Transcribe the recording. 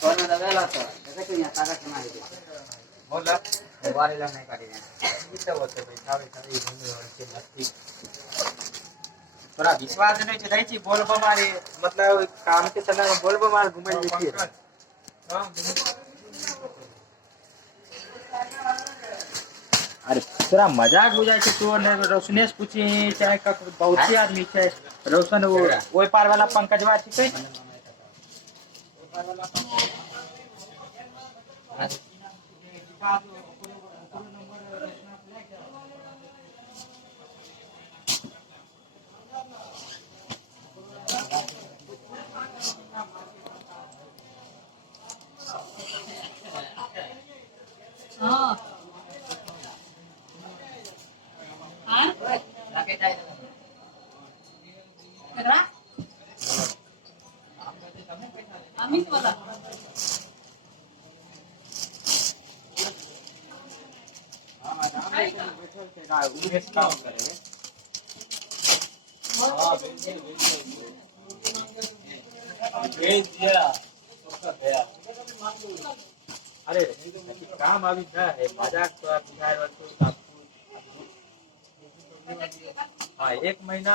सोना दवेला तो जैसे कि यहाँ ताकत नहीं है बोला वाले लोग नहीं करेंगे इतना होते भाई सारे सारे घूमने वाले के नजदीक थोड़ा विश्वास नहीं चाहिए थी बोल हमारे मतलब काम के समय में बोल हमारे घूमने जाती है अरे थोड़ा मजाक हो जाए तो ने रोशनेश पूछी चाहे का बहुत से आदमी चाहे रोशन वो पार वाला पंकजवा ठीक है हाँ हाँ करा अमित वाला काम करेंगे भेज दिया अरे काम अभी ना है मजाक तो आप बिहार वाले हाँ 1 महीना